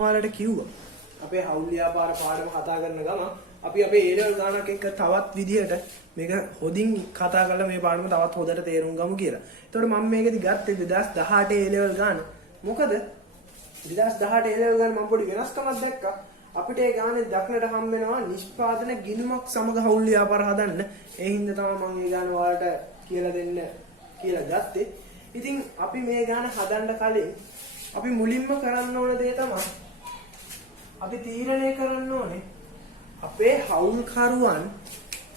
ඔයාලට කිව්වා අපේ හවුල් ව්‍යාපාර පාඩම කතා කරන ගම අපි අපේ A level ගානක් එක්ක තවත් විදිහට මේක හොදින් කතා කරලා මේ පාඩම තවත් හොදට තේරුම් ගමු කියලා. එතකොට මම මේකෙදි ගත්තේ 2018 A level ගාන. මොකද 2018 A level ගාන මම පොඩි වෙනස්කමක් දැක්කා. අපිට ඒ ගානේ දක්නට හම් වෙනවා නිෂ්පාදන ගිණුමක් සමග හවුල් ව්‍යාපාර හදන්න. ඒ හින්දා තමයි මම මේ ගාන ඔයාලට කියලා දෙන්න කියලා ගත්තේ. ඉතින් අපි මේ ගාන හදන්න කලින් අපි මුලින්ම කරන්න ඕන දේ තමයි අපි තීරණය කරන්න ඕනේ අපේ හවුල්කරුවන්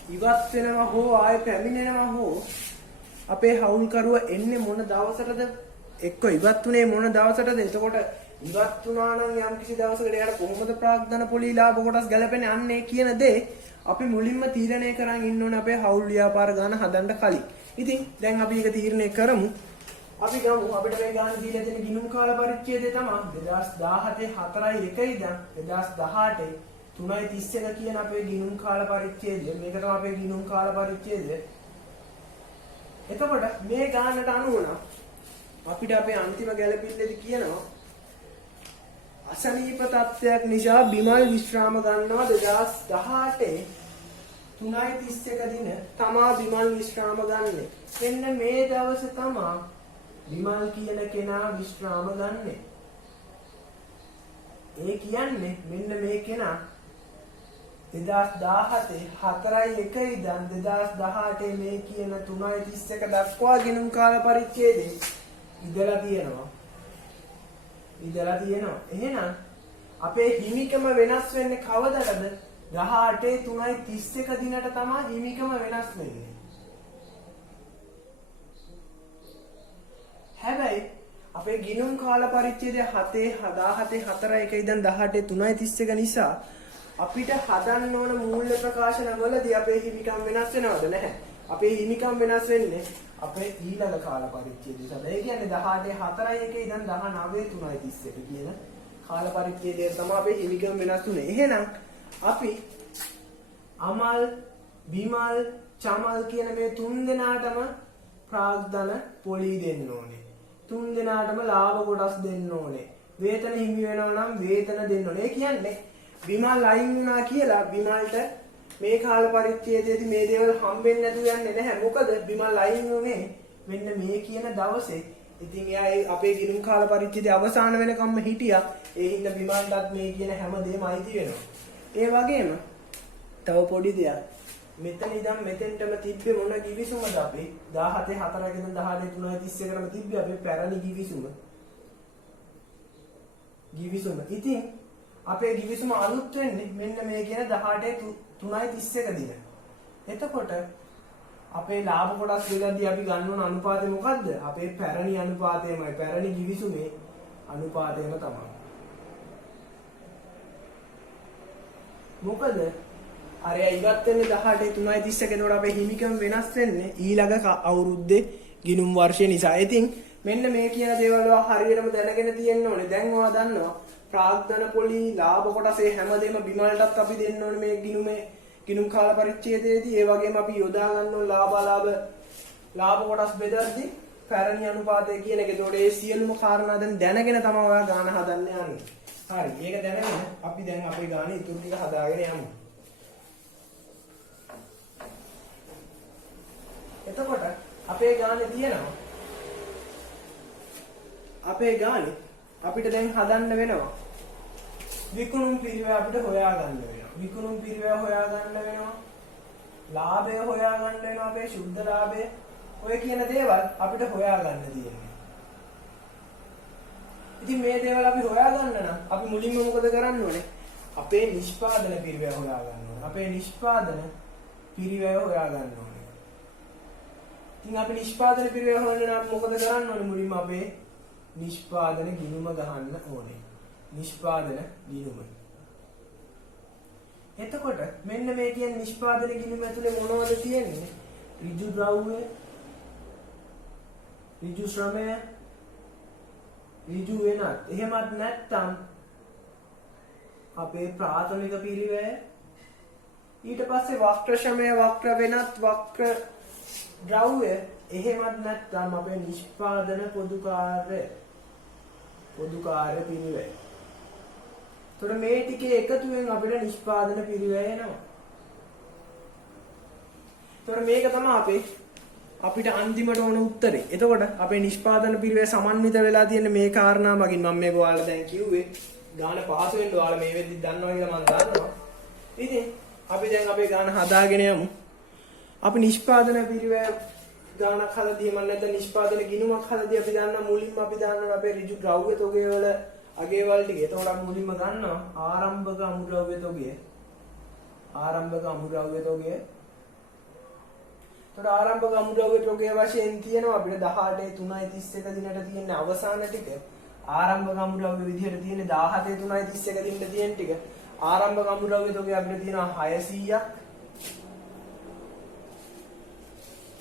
ඉවත් වෙනවා හෝ ආයෙ පැමිණෙනවා හෝ අපේ හවුල්කරුව එන්නේ මොන දවසටද එක්ක ඉවත් උනේ මොන දවසටද එතකොට ඉවත් වුණා නම් යම් කිසි දවසකට එයාට කොහොමද ප්‍රාග්ධන පොලී ලාභ කොටස් ගැලපෙන්නේ අන්නේ කියන දේ අපි මුලින්ම තීරණය කරන් ඉන්න ඕනේ අපේ හවුල් ව්‍යාපාර ගන්න හදන්න කලින්. ඉතින් දැන් අපි ඒක තීරණය කරමු. අපි ගමු අපිට මේ ගාන දීලා තියෙන ගිණුම් කාල පරිච්ඡේදය තමයි 2017 4:1 ඉඳන් 2018 3:31 කියන අපේ ගිණුම් කාල පරිච්ඡේදය. මේක තමයි අපේ ගිණුම් කාල පරිච්ඡේදය. එතකොට මේ ගානට අනුව අපිට අපේ අන්තිම ගැළපෙල්ලේදී කියනවා අසනීප තත්ත්වයක් නිසා බිමල් විශ්‍රාම ගන්නවා 2018 3:31 දින තමා බිමල් විශ්‍රාම ගන්නෙ. එන්න මේ දවසේ තමා විමල් කියන කෙනා විශ්‍රාම ගන්නෙ. ඒ කියන්නේ මෙන්න මේ කෙනා 2017 4:1 ඉඳන් 2018 මේ කියන 3:31 දක්වා ගිණුම් කාල පරිච්ඡේදයේ ඉඳලා තියෙනවා. එහෙනම් අපේ හිමිකම වෙනස් වෙන්නේ කවදද? 18 3:31 දිනට තමයි හිමිකම වෙනස් වෙන්නේ. හැබැයි අපේ ගිණුම් කාල පරිච්ඡේදය 17 4:1 ඉඳන් 18 3:31 නිසා අපිට හදන්න ඕන මූල්‍ය ප්‍රකාශන වලදී අපේ හිමිකම් වෙනස් වෙනවද? නැහැ. අපේ හිමිකම් වෙනස් වෙන්නේ අපේ ඊළඟ කාල පරිච්ඡේදය. ඒ කියන්නේ 18 4:1 ඉඳන් 19 3:31 කියන කාල පරිච්ඡේදය තමයි අපේ හිමිකම් වෙනස් වෙන්නේ. එහෙනම් අපි අමල්, බිමල්, චමල් කියන මේ තුන් දෙනාටම ප්‍රාග්ධන පොලී දෙන්න ඕනේ. තුන් දෙනාටම ලාභ කොටස් දෙන්න ඕනේ. වේතන හිමි වෙනවා නම් වේතන දෙන්න ඕනේ. ඒ කියන්නේ බිමල් අයින් වුණා කියලා බිමල්ට මේ කාල පරිච්ඡේදයේදී මේ දේවල් හම්බෙන්නේ නැතුව යන්නේ නැහැ. මොකද බිමල් අයින් වුණේ මෙන්න මේ කියන දවසේ. ඉතින් එයා අපේ ගිණුම් කාල පරිච්ඡේදයේ අවසාන වෙනකම්ම හිටියා. ඒ හින්දා බිමල්ටත් මේ කියන හැම දෙයක්ම අයිති වෙනවා. ඒ වගේම තව පොඩි දෙයක්. මෙතන ඉඳන් මෙතෙන්ටම තිබ්බේ මොන givisumද අපි 17 4 ඉඳන් 18 3:31ටම තිබ්බේ අපේ පැරණි givisum. ඉතින් අපේ givisum අලුත් වෙන්නේ මෙන්න මේ කියන 18 3:31 දින. එතකොට අපේ ලාභ කොටස් දෙකදී අපි ගන්න ඕන අනුපාතය මොකද්ද? අපේ පැරණි අනුපාතයමයි. පැරණි givisumේ අනුපාතයම තමයි. මොකද අර ඉවත් වෙන්නේ 18 3:31 එතකොට අපේ හිමිකම් වෙනස් වෙන්නේ ඊළඟ අවුරුද්දේ ගිණුම් වර්ෂය නිසා. ඉතින් මෙන්න මේ කියන දේවල් හරියටම දැනගෙන තියෙන්න ඕනේ. දැන් ඔයා දන්නවා ප්‍රාග්ධන පොලී ලාභ කොටසේ හැමදේම බිමල්ටත් අපි දෙන්න ඕනේ මේ ගිණුම් කාල පරිච්ඡේදයේදී. ඒ වගේම අපි යොදා ගන්න ඕන ලාභ කොටස් බෙදද්දී පැරණි අනුපාතය කියන එක. ඒතකොට ඒ සියලුම කාරණා දැනගෙන තමයි ඔයා ගාන හදන්න යන්නේ. හරි. ඒක දැනගෙන අපි දැන් අපේ ගානේ ඉතුරු ටික හදාගෙන යමු. එතකොට අපේ ගානේ තියෙනවා අපිට දැන් හදන්න වෙනවා විකුණුම් පිරිවැය අපිට හොයාගන්න වෙනවා. ලාභය හොයාගන්න වෙනවා. අපේ සුද්ධ ලාභය ඔය කියන දේවල් අපිට හොයාගන්න තියෙනවා. ඉතින් මේ දේවල් අපි හොයාගන්න නම් අපි මුලින්ම මොකද කරන්න ඕනේ? අපේ නිෂ්පාදන පිරිවැය හොයාගන්න ඕනේ. ඉතින් අපි නිෂ්පාදන පිරිවැය හොයන්න නම් මොකද කරන්න ඕනේ? මුලින්ම අපේ නිෂ්පාදන ගිණුම ගහන්න ඕනේ. එතකොට මෙන්න මේ කියන නිෂ්පාදන ගිණුම ඇතුලේ මොනවද තියෙන්නේ? ඍජු ද්‍රව්‍ය, ඍජු ශ්‍රමය, ඍජු වෙනත්. එහෙමත් නැත්නම් අපේ ප්‍රාථමික පිරිවැය, ඊට පස්සේ වක්‍ර ශ්‍රමය, වක්‍ර වෙනත්, වක්‍ර ද්‍රව්‍ය, එහෙමත් නැත්නම් අපේ නිෂ්පාදන පොදු කාර්ය පිරිවැය. එතකොට මේ ටිකේ එකතුවෙන් අපිට නිෂ්පාදන පිරිවැය එනවා. එතකොට මේක තමයි අපිට අන්තිමට ඕන උත්තරේ. එතකොට අපේ නිෂ්පාදන පිරිවැය සමන්විත වෙලා තියෙන මේ කාරණා මගින් මම මේක ඔයාලා දැන් කිව්වේ. ගාන පහසු වෙන්න ඔයාලා මේ වෙද්දි දන්නවා කියලා මම දන්නවා. ඉතින් අපි දැන් අපේ ගාන හදාගෙන යමු. අපි නිෂ්පාදන පිරිවැය ගානක් හදදී මම නැත්නම් නිෂ්පාදන ගිණුමක් හදදී අපි දන්නා මුලින්ම අපි දන්නවා අපේ ඍජු ද්‍රව්‍ය තොගය වල අගේවල් ටික. එතකොට අපි මුලින්ම ගන්නවා ආරම්භක අමුද්‍රව්‍ය තොගය. ආරම්භක අමුද්‍රව්‍ය තොගය. එතකොට ආරම්භක අමුද්‍රව්‍ය තොගය වශයෙන් තියෙනවා අපිට 18.3.31 දිනට තියෙන අවසාන ටික. ආරම්භක අමුද්‍රව්‍ය විදිහට තියෙන 17.3.31 දිනට තියෙන ටික. ආරම්භක අමුද්‍රව්‍ය තොගය අපිට තියෙනවා 600ක්.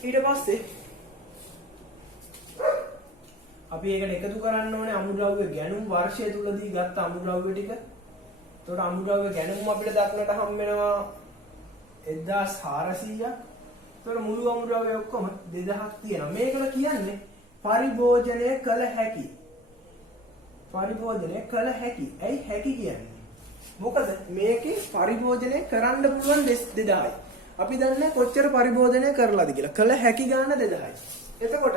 ඊට පස්සේ අපි ඒකට එකතු කරන්න ඕනේ අමුද්‍රව්‍ය ගැණුම් වර්ෂය තුලදී ගත්ත අමුද්‍රව්‍ය ටික. එතකොට අමුද්‍රව්‍ය ගැණුම් අපිට දක්නට හම් වෙනවා 1400ක්. එතකොට මුළු අමුද්‍රව්‍ය ඔක්කොම 2000ක් තියෙනවා. මේකට කියන්නේ පරිභෝජනය කළ හැකි. පරිභෝජනය කළ හැකි. ඇයි හැකි කියන්නේ? මොකද මේකේ පරිභෝජනය කරන්න පුළුවන් 2000යි. අපි දන්නේ කොච්චර පරිභෝජනය කරලාද කියලා. කළ හැකි ගාන 2000යි. එතකොට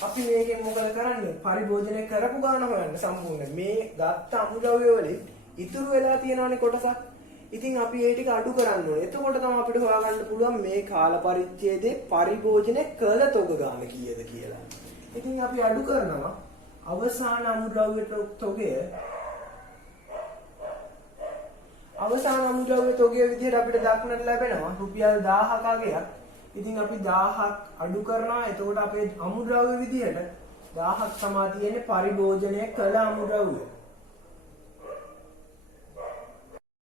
අපි මේකෙන් මොකද කරන්නේ? පරිභෝජනය කරපු ගාන හොයන්න සම්පූර්ණ. මේ ගත්ත අමුද්‍රව්‍ය වලින් ඉතුරු වෙලා තියෙනවනේ කොටසක්. ඉතින් අපි ඒ ටික අඩු කරන්න ඕනේ. එතකොට තමයි අපිට හොයාගන්න පුළුවන් මේ කාල පරිච්ඡේදයේ පරිභෝජනය කළ තොග ගාන කීයද කියලා. ඉතින් අපි අඩු කරනවා අවසාන අමුද්‍රව්‍ය තොගය. අවසාන අමුද්‍රව්‍ය තොගය විදිහට අපිට දක්නට ලැබෙනවා රුපියල් 1000ක අගයක්. ඉතින් අපි 1000ක් අඩු කරනවා. එතකොට අපේ අමුද්‍රව්‍ය විදිහට 1000ක් සමා තියෙන්නේ පරිභෝජනය කළ අමුද්‍රව්‍ය.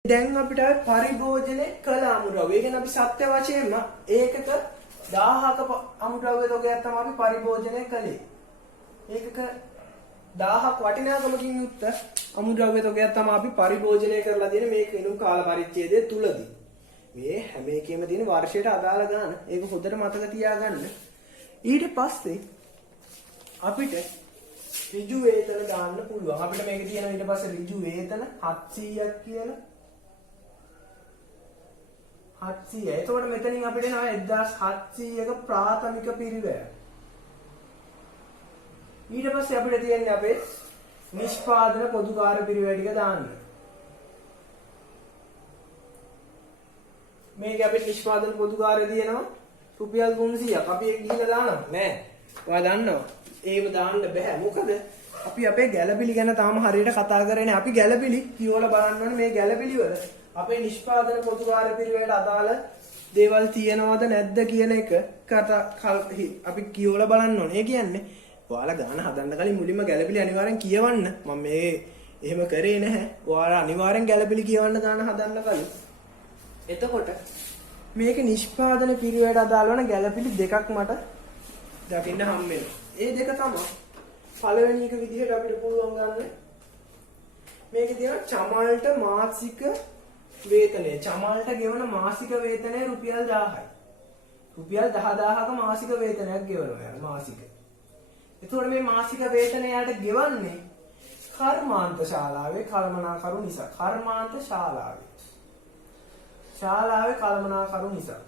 දැන් අපිට පරිභෝජනය කළ අමුද්‍රව්‍ය. ඒ කියන්නේ අපි සත්‍ය වශයෙන්ම ඒකක 1000ක අමුද්‍රව්‍ය තොගයක් තමයි අපි පරිභෝජනය කළේ. ඒකක 1000ක් වටිනාකමකින් යුක්ත අමුද්‍රව්‍ය තොගයක් තමයි අපි පරිභෝජනය කරලා තියෙන මේ කිනුම් කාල පරිච්ඡේදය තුලදී. මේ හැම එකෙම තියෙන වර්ෂයට අදාළ ගාන. ඒක හොඳට මතක තියාගන්න. ඊට පස්සේ අපිට ඍජු වේතන දාන්න පුළුවන්. අපිට මේක තියෙනවා ඊට පස්සේ ඍජු වේතන 700ක් කියලා. 700. එතකොට මෙතනින් අපිට එනවා 1700ක ප්‍රාථමික පිරිවැය. ඊට පස්සේ අපිට තියෙන්නේ අපේ නිෂ්පාදන පොදු කාර්ය පිරිවැය ටික දාන්න. මේක අපේ නිෂ්පාදන පොදු කාර්ය තියෙනවා රුපියල් 300ක්. අපි ඒක ගිහිල්ලා දානවා නෑ. ඔයා දන්නවා. ඒව දාන්න බෑ. මොකද අපි අපේ ගැළපිලි ගැන තාම හරියට කතා කරේ නෑ. අපි ගැළපිලි කියවලා බලන්න ඕනේ මේ ගැළපිලි වල අපේ නිෂ්පාදන පොදු කාර්ය පිරිවැයට අදාළ දේවල් තියෙනවද නැද්ද කියන එක අපි කියවලා බලන්න ඕනේ. ඒ කියන්නේ ඔයාලා ගාන හදන්න කලින් මුලින්ම ගැළපිලි අනිවාර්යෙන් කියවන්න. මම මේ එහෙම කරේ නැහැ. ඔයාලා අනිවාර්යෙන් ගැළපිලි කියවන්න ගාන හදන්න කලින්. එතකොට මේක නිෂ්පාදන පිරිවැයට අදාළ වන ගැළපිලි දෙකක් මට දකින්න හම් වෙනවා. ඒ දෙක තමයි පළවෙනි එක විදිහට අපිට පුළුවන් ගන්න මේකේ තියෙන චමල්ට මාසික වේතනය. චමල්ට ගෙවන මාසික වේතනය රුපියල් 1000යි. රුපියල් 10000ක මාසික වේතනයක් ගෙවනවා මාසික. එතකොට මේ මාසික වේතනය යාට ගෙවන්නේ කර්මාන්ත ශාලාවේ කළමනාකරු නිසා. කර්මාන්ත ශාලාවේ කළමනාකරු නිසා.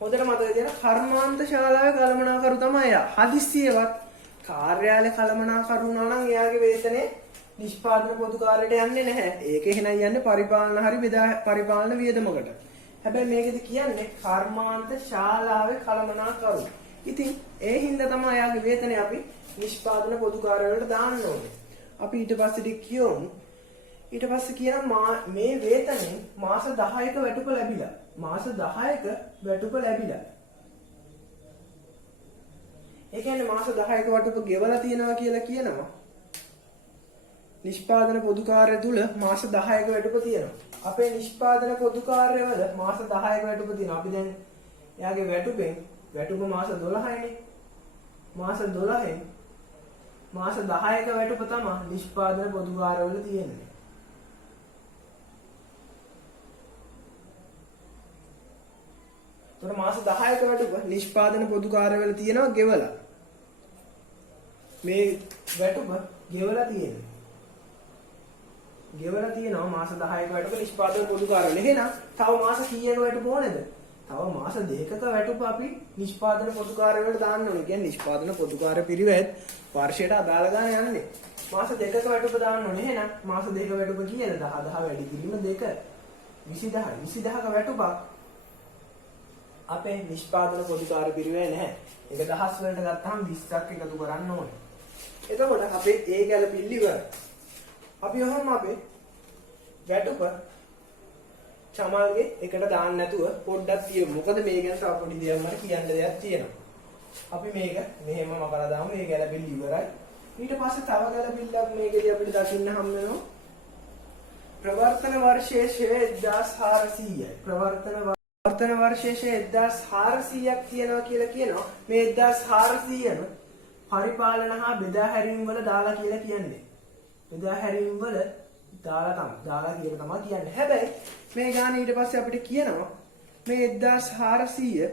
හොඳට මතක තියාගන්න කර්මාන්ත ශාලාවේ කළමනාකරු තමයි යා. හදිස්සියවත් කාර්යාලය කළමනාකරු වුණා නම් එයාගේ වේතනේ නිෂ්පාදන පොදු කාර්යයට යන්නේ නැහැ. ඒක එහෙනම් යන්නේ පරිපාලන හරි පරිපාලන වියදමකට. හැබැයි මේකෙදි කියන්නේ කර්මාන්ත ශාලාවේ කළමනාකරු. ඉතින් ඒ හින්දා තමයි එයාගේ වේතනේ අපි නිෂ්පාදන පොදු කාර්ය වලට දාන්න ඕනේ. අපි ඊට පස්සේ කියමු. ඊට පස්සේ කියනවා මේ වේතනේ මාස 10ක වැටුප ලැබිලා. මාස 10ක වැටුප ලැබිලා. ඒ කියන්නේ මාස 10ක වැටුප ගෙවලා තියෙනවා කියලා කියනවා. නිෂ්පාදන පොදු කාර්ය තුල මාස 10ක වැටුප තියෙනවා. අපේ නිෂ්පාදන පොදු කාර්යවල මාස 10ක වැටුප තියෙනවා. අපි දැන් එයාගේ වැටුප මාස 12යිනේ. මාස 12න් මාස 10ක වැටුප තමයි නිෂ්පාදන පොදු කාර්යවල තියෙන්නේ. එතකොට මාස 10ක වැටුප නිෂ්පාදන පොදු කාර්යවල තියෙනවා ගෙවලා. මේ වැටුප ගෙවලා තියෙන්නේ. ගෙවලා තියෙනවා මාස 10ක වැටුප නිෂ්පාදන පොදු කාර්යාලය. එහෙනම් තව මාස කීයක වැටුප ඕනේද? තව මාස දෙකක වැටුප අපි නිෂ්පාදන පොදු කාර්යාලයට දාන්න ඕනේ. කියන්නේ නිෂ්පාදන පොදු කාර්ය පිරිවෙත් වර්ෂයට අදාළ ගාන යන්නේ. මාස දෙකක වැටුප දාන්න ඕනේ. එහෙනම් මාස දෙකක වැටුප කීයද? 10 වැඩි කිරීම 2 20000ක වැටුපක් අපේ නිෂ්පාදන පොදු කාර්ය පිරිවේ නැහැ. ඒක දහස් වලට ගත්තාම 20ක් එකතු කරන්න ඕනේ. එතකොට අපේ ඒ ගැළපිල්ල ඉවරයි. අපි ඔහොම අපේ වැටුප චමල්ගේ එකට දාන්න නැතුව පොඩ්ඩක් තියමු. මොකද මේ ගැන තව පොඩි දෙයක් මට කියන්න දෙයක් තියෙනවා. අපි මේක මෙහෙම මකලා දාමු. මේ ගැළපිල්ල ඉවරයි. ඊට පස්සේ තව ගැළපිල්ලක් මේකදී අපිට දකින්න හම් වෙනවා. ප්‍රවර්තන වර්ෂයේ 1400යි. ප්‍රවර්තන වර්ෂයේ 1400ක් තියෙනවා කියලා කියනවා. මේ 1400න පරිපාලන හා බෙදා හැරීම් වල දාලා කියලා කියන්නේ. බෙදා හැරීම් වල දාලා කියලා තමයි කියන්නේ. හැබැයි මේ ගාන ඊට පස්සේ අපිට කියනවා මේ 1400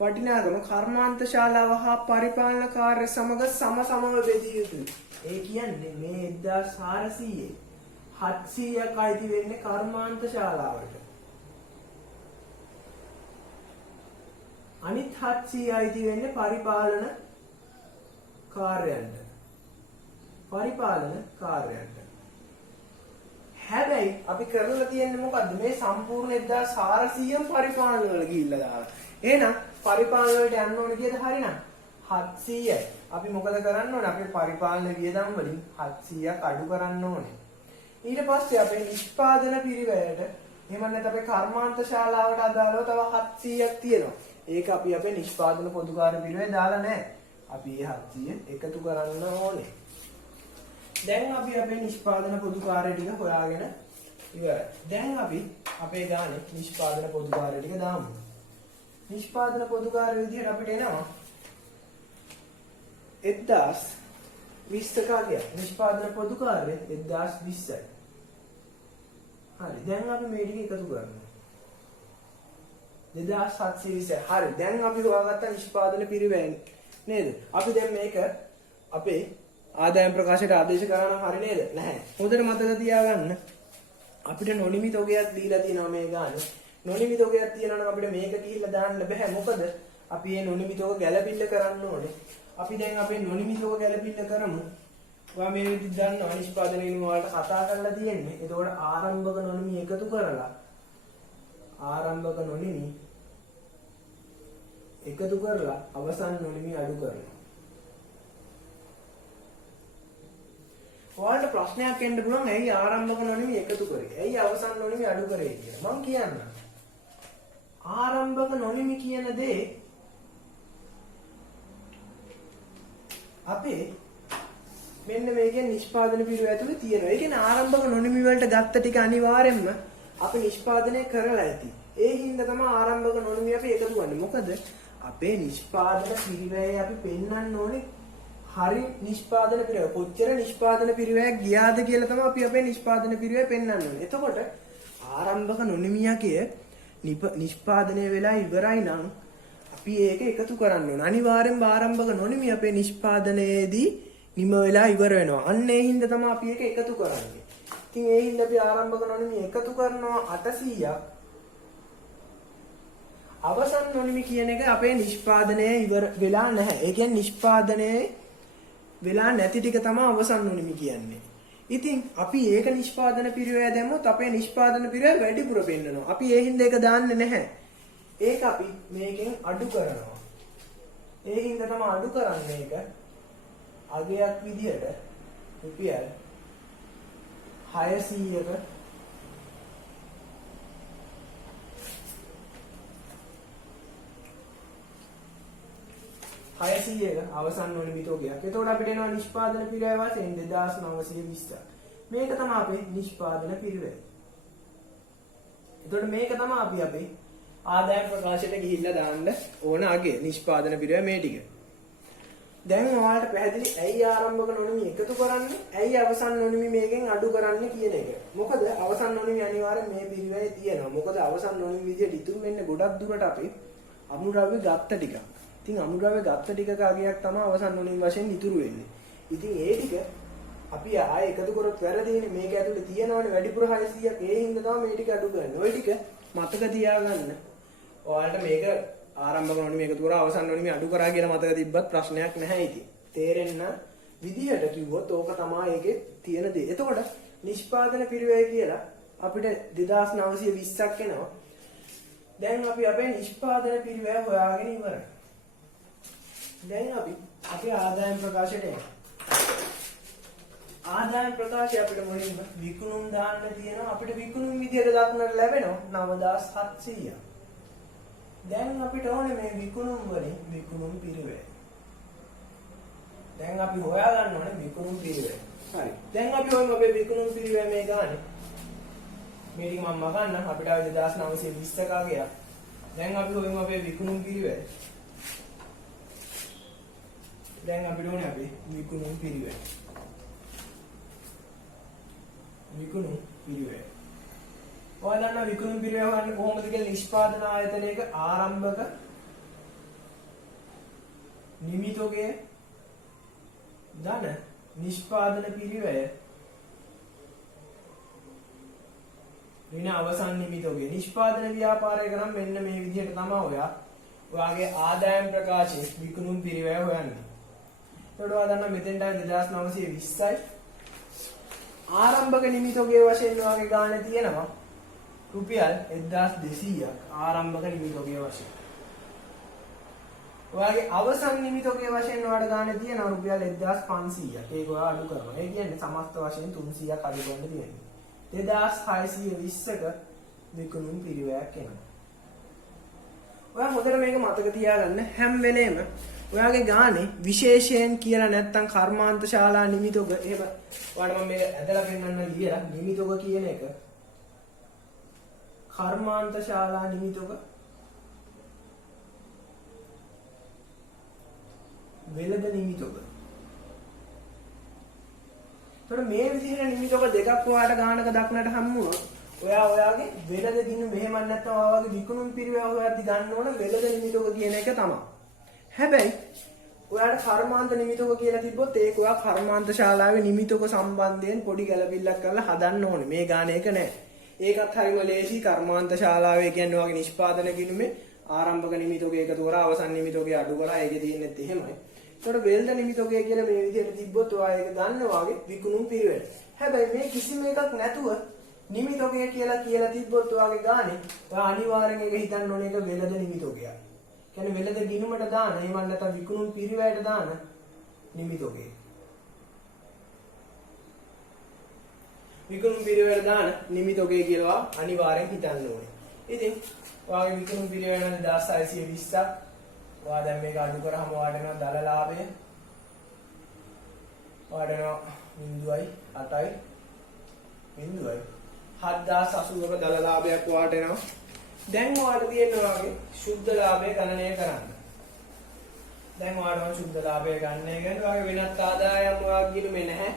වටිනාකම කර්මාන්ත ශාලාව හා පරිපාලන කාර්ය සමග සමසමව බෙදිය යුතුයි. ඒ කියන්නේ මේ 1400 700ක් අයිති වෙන්නේ කර්මාන්ත ශාලාවට. අනිත් 700 අයිති වෙන්නේ පරිපාලන කාර්යයන්ට. හැබැයි අපි කරලා තියෙන්නේ මොකද්ද? මේ සම්පූර්ණ 1400ම පරිපාලන වල ගිහිල්ලා දාලා. එහෙනම් පරිපාලන වලට යන්න ඕනේ කියද? හරිනම් 700යි. අපි මොකද කරන්න ඕනේ? අපේ පරිපාලන වියදම් වලින් 700ක් අඩු කරන්න ඕනේ. ඊට පස්සේ අපේ නිෂ්පාදන පිරිවැයට එහෙම නැත්නම් අපේ කර්මාන්ත ශාලාවට අදාළව තව 700ක් තියෙනවා. ඒක අපි අපේ නිෂ්පාදන පොදු කාර්ය පිරිවෙේ දාලා නැහැ. අපි මේ 700 එකතු කරන්න ඕනේ. දැන් අපි අපේ නිෂ්පාදන පොදු කාර්ය ටික හොයාගෙන ඉවරයි. දැන් අපි අපේ ගානේ නිෂ්පාදන පොදු කාර්ය ටික දාමු. නිෂ්පාදන පොදු කාර්ය විදිහට අපිට එනවා 1020ක නිෂ්පාදන පොදු කාර්ය 1020යි. හරි. දැන් අපි මේ ටික එකතු කරනවා. 2720. හරි. දැන් අපි හොයාගත්ත නිෂ්පාදන පිරිවැය නේද? අපි දැන් මේක අපේ ආදායම් ප්‍රකාශයට ආදේශ කරා නම් හරි නේද? නැහැ. හොඳට මතක තියාගන්න. අපිට නොනිමි තොගයක් දීලා තියෙනවා මේ ගානේ. නොනිමි තොගයක් තියෙනවා නම් අපිට මේක ගිහිල්ලා දාන්න බෑ. මොකද අපි මේ නොනිමි තොග ගැළපිල්ල කරන්න ඕනේ. අපි දැන් අපේ නොනිමි තොග ගැළපිල්ල කරමු. ඔයා මේ විදිහට දන්නවා නිෂ්පාදන වෙනුම වලට කතා කරලා තියෙන්නේ. එතකොට ආරම්භක නොනිමි එකතු කරලා අවසන් නොනිමි අඩු කරනවා. ඔයාලට ප්‍රශ්නයක් එන්න පුළුවන් ඇයි ආරම්භක නොනිමි එකතු කරේ? ඇයි අවසන් නොනිමි අඩු කරේ කියලා. මම කියන්නම්. ආරම්භක නොනිමි කියන දේ අපේ මෙන්න මේකේ නිෂ්පාදන පිරිව ඇතුලේ තියෙනවා. ඒ කියන්නේ ආරම්භක නොනිමි වලට ගත්ත ටික අනිවාර්යෙන්ම අපි නිෂ්පාදනය කරලා ඇති. ඒ හින්දා තමයි ආරම්භක නොනිමි අපි එකතු කරන්නේ. මොකද අපේ නිෂ්පාදන පිරිවැයේ අපි පෙන්වන්න ඕනේ හරි නිෂ්පාදන පිරිවැය. කොච්චර නිෂ්පාදන පිරිවැයක් ගියාද කියලා තමයි අපි අපේ නිෂ්පාදන පිරිවැය පෙන්වන්න ඕනේ. එතකොට ආරම්භක නොනිමියකයේ නිෂ්පාදනය වෙලා ඉවරයි නම් අපි ඒක එකතු කරන්න ඕනේ. අනිවාර්යෙන්ම ආරම්භක නොනිමි අපේ නිෂ්පාදනයේදී නිම වෙලා ඉවර වෙනවා. අන්න ඒ හින්දා තමයි අපි ඒක එකතු කරන්නේ. ඉතින් ඒ හින්දා අපි ආරම්භක නොනිමි එකතු කරනවා 800ක්. අවසන් නොනිමි කියන එක අපේ නිෂ්පාදනය ඉවර වෙලා නැහැ. ඒ කියන්නේ නිෂ්පාදනයේ වෙලා නැති ටික තමයි අවසන් නොනිමි කියන්නේ. ඉතින් අපි ඒක නිෂ්පාදන පිරිවැය දැම්මොත් අපේ නිෂ්පාදන පිරිවැය වැඩිපුර පෙන්නනවා. අපි ඒ හින්දා ඒක දාන්නේ නැහැ. ඒක අපි මේකෙන් අඩු කරනවා. ඒ හින්දා තමයි අඩු කරන්නේ ඒක. අගයක් විදියට රුපියල් 600ක අවසන් නොනිමි තෝගයක්. එතකොට අපිට එනවා නිෂ්පාදන පිරිවැය වශයෙන් 2920ක්. මේක තමයි අපේ නිෂ්පාදන පිරිවැය. එතකොට මේක තමයි අපි අපේ ආදායම් ප්‍රකාශයට ගිහිල්ලා දාන්න ඕන අගය නිෂ්පාදන පිරිවැය මේ ටික. දැන් ඔයාලට පැහැදිලි ඇයි ආරම්භක නොනිමි එකතු කරන්නේ? ඇයි අවසන් නොනිමි මේකෙන් අඩු කරන්නේ කියන එක. මොකද අවසන් නොනිමි අනිවාර්යෙන් මේ පිරිවැයේ තියෙනවා. මොකද අවසන් නොනිමි විදියට ඉතුරු වෙන්නේ ගොඩක් දුරට අපි අමුද්‍රව්‍ය ගත්ත ටික. ඉතින් අමුද්‍රව්‍ය ගත්ත ටිකක අගයක් තමයි අවසන් නොනිමි වශයෙන් ඉතුරු වෙන්නේ. ඉතින් ඒ ටික අපි ආයෙ එකතු කරොත් වැරදිනේ. මේක ඇතුලේ තියෙනවනේ වැඩිපුර 600ක්. ඒ හින්දා තමයි මේ ටික අඩු කරන්නේ. ওই ටික මතක තියාගන්න. ඔයාලට මේක ආරම්භ කරනකොට මේක තුර අවසන් වෙනකොට මේ අඩු කරා කියලා මතක තිබ්බත් ප්‍රශ්නයක් නැහැ ඉතින්. තේරෙන්න විදිහට කිව්වොත් ඕක තමයි ඒකේ තියෙන දේ. එතකොට නිෂ්පාදන පිරිවැය කියලා අපිට 2920ක් එනවා. දැන් අපි අපේ නිෂ්පාදන පිරිවැය හොයාගෙන ඉවරයි. දැන් අපි අපේ ආදායම් ප්‍රකාශයට එනවා. ආදායම් ප්‍රකාශය අපිට මුලින්ම විකුණුම් දාන්න තියෙනවා. අපිට විකුණුම් විදියට දක්නට ලැබෙනවා 9700ක්. දැන් අපිට ඕනේ මේ විකුණුම් වලින් විකුණුම් පිරිවැය. දැන් අපි හොයාගන්න ඕනේ විකුණුම් පිරිවැය. හරි. දැන් අපි හොයමු අපේ විකුණුම් පිරිවැය මේ ගානේ. මේ ටික මම ගන්න අපිට ආවේ 2920 කගේ. දැන් අපි හොයමු අපේ විකුණුම් පිරිවැය. දැන් අපිට ඕනේ අපේ විකුණුම් පිරිවැය. විකුණුම් පිරිවැය. ඔයාලන්න විකුණුම් පිරිවැය හොයන්න කොහොමද කියලා නිෂ්පාදන ආයතනයක ආරම්භක නිමිතෝගේ ධන නිෂ්පාදන පිරිවැය වින අවසන් නිමිතෝගේ නිෂ්පාදන ව්‍යාපාරය කරන් මෙන්න මේ විදිහට තමයි ඔයාගේ ආදායම් ප්‍රකාශයේ විකුණුම් පිරිවැය හොයන්නේ. එතකොට ඔයාලන්න මෙතෙන්ට 2920යි ආරම්භක නිමිතෝගේ වශයෙන් ඔයාගේ ගානේ තියෙනවා රුපියල් 1200ක් ආරම්භක නිමිතෝගේ වශයෙන්. ඔයාගේ අවසන් නිමිතෝගේ වශයෙන් ඔයාලට ගානේ තියෙනවා රුපියල් 1500ක්. ඒක ඔයා අඩු කරනවා. ඒ කියන්නේ සමස්ත වශයෙන් 300ක් අඩු කරන්න තියෙනවා. 2620ක විකුණුම් පිරිවැයක් එනවා. ඔයා හොඳට මේක මතක තියාගන්න හැම වෙලේම ඔයාගේ ගානේ විශේෂයෙන් කියලා නැත්තම් කර්මාන්ත ශාලා නිමිතෝක එහෙම ඔයාලට මම මේක ඇදලා පෙන්නන්න ගියලා නිමිතෝක කියන එක කර්මාන්ත ශාලා නිමිතෝක වෙළඳ නිමිතෝක. එතකොට මේ විදිහට නිමිතෝක දෙකක් ඔයාලට ගානක දක්නට හම්බුනොත් ඔයාගේ වෙළඳ දිනු මෙහෙම නැත්නම් ඔයාගේ විකුණුම් පිරිවැය හොයද්දි ගන්න ඕන වෙළඳ නිමිතෝක කියන එක තමයි. හැබැයි ඔයාලට කර්මාන්ත නිමිතෝක කියලා තිබ්බොත් ඒක ඔයා කර්මාන්ත ශාලාවේ නිමිතෝක සම්බන්ධයෙන් පොඩි ගැළපිල්ලක් කරලා හදන්න ඕනේ. මේ ගාන එක නෑ. ඒකත් හරිම ලේසි. කර්මාන්ත ශාලාවේ කියන්නේ ඔයාගේ නිෂ්පාදන ගිණුමේ ආරම්භක නිමිතෝක එකතු කරා අවසන් නිමිතෝකේ අඩු කරා ඒකේ තියෙන්නේත් එහෙමයි. ඒතකොට වෙළඳ නිමිතෝකේ කියලා මේ විදිහට තිබ්බොත් ඔයා ඒක ගන්න වාගේ විකුණුම් පිරිවැය. හැබැයි මේ කිසිම එකක් නැතුව නිමිතෝකේ කියලා තිබ්බොත් ඔයාගේ ගානේ ඔයා අනිවාර්යෙන් ඒක හිතන්න ඕනේ ඒක වෙළඳ නිමිතෝකයක්. කියන්නේ වෙළඳ ගිණුමට දාන එහෙම නැත්නම් විකුණුම් පිරිවැයට දාන නිමිතෝකේ. විකුණුම් පිරිවැයට දාන නිමිතෝකේ කියලා අනිවාර්යෙන් හිතන්න ඕනේ. ඉතින් ඔයාගේ විකුණුම් පිරිවැය නම් 1620ක්. ඔයා දැන් මේක අඩු කරාම ඔයාට එනවා දල ලාභය. ඔයාට එනවා 0.8යි 0.7080ක දල ලාභයක් ඔයාට එනවා. දැන් ඔයාලට තියෙනවා වගේ සුද්ධ ලාභය ගණනය කරන්න. දැන් ඔයාලට සුද්ධ ලාභය ගණනය කරනවා වගේ වෙනත් ආදායම් ඔයාගේ ගිණුමේ නැහැ.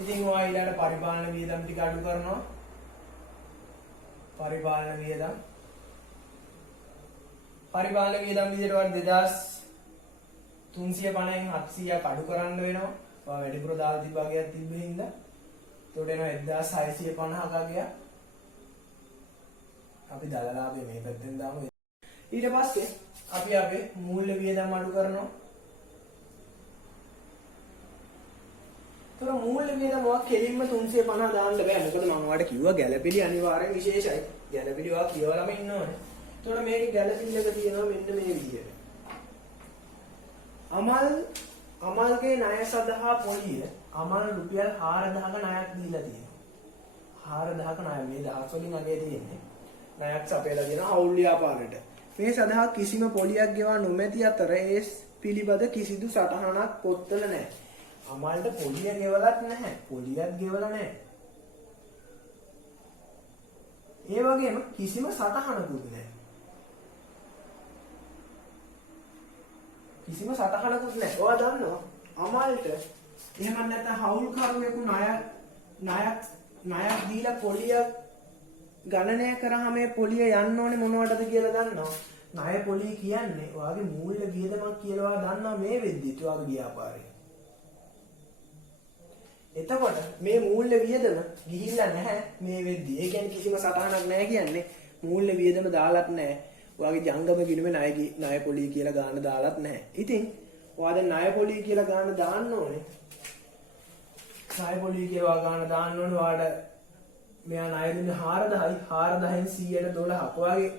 ඉතින් ඔයා ඊළඟ පරිපාලන වියදම් ටික අඩු කරනවා. පරිපාලන වියදම් විදිහට ඔයාලට 2350න් 700ක් අඩු කරන්න වෙනවා. ඔයා වැඩිපුර දාලා තිබ්බාගයක් තිබ්බ හින්දා. ඒකට එනවා 1650ක ගියා. අපි දල ලාභය මේ පැත්තෙන් දාමු. ඊට පස්සේ අපි අපේ මූල්‍ය වියදම් අඩු කරනවා. ඒතර මූල්‍ය වියදම ඔයා කෙලින්ම 350 දාන්න බෑ. මොකද මම ඔයාලට කිව්වා ගැළපෙලි අනිවාර්යෙන් විශේෂයි. ගැළපෙලි ඔයා කියවලම ඉන්න ඕනේ. ඒතර මේකේ ගැළපෙල්ලක තියෙනවා මෙන්න මේ විදියට. අමල්ගේ ණය සඳහා පොලිය අමල් රුපියල් 4000ක ණයක් දීලා තියෙනවා. 4000ක ණය මේ දහස් වලින් අගේ තියෙන්නේ. ණයක් සපයලා දෙන හවුල් ව්‍යාපාරයට. මේ සඳහා කිසිම පොලියක් ගෙවා නොමැති අතර ඒ පිළිබඳ කිසිදු සටහනක් පොත්වල නැහැ. අමල්ට පොලිය ගෙවලත් නැහැ. පොලියක් ගෙවලා නැහැ. ඒ වගේම කිසිම සටහනකුත් නැහැ. කිසිම සටහනකුත් නැහැ. ඔයා දන්නවා අමල්ට එහෙම නැත්නම් හවුල්කරුවෙකු ණයක් දීලා පොලිය ගණනය කරාම මේ පොලිය යන්න ඕනේ මොනවටද කියලා දන්නවා. ණය පොලිය කියන්නේ ඔයාගේ මූල්‍ය වියදමක් කියලා ඔයා දන්නවා මේ වෙද්දිත් ඔයාගේ ව්‍යාපාරේ. එතකොට මේ මූල්‍ය වියදම ගිහිල්ලා නැහැ මේ වෙද්දි. ඒ කියන්නේ කිසිම සටහනක් නැහැ කියන්නේ. මූල්‍ය වියදම දාලත් නැහැ. ඔයාගේ ජංගම ගිණුමේ ණය පොලී කියලා ගාන දාලත් නැහැ. ඉතින් ඔයා දැන් ණය පොලී කියලා ගාන දාන්න ඕනේ. ණය පොලී කියලා ගාන දාන්න ඕනේ. ඔයාට මෙයා ණය දුන්නේ 4000යි 4000න් 112ක්. ඔයාගේ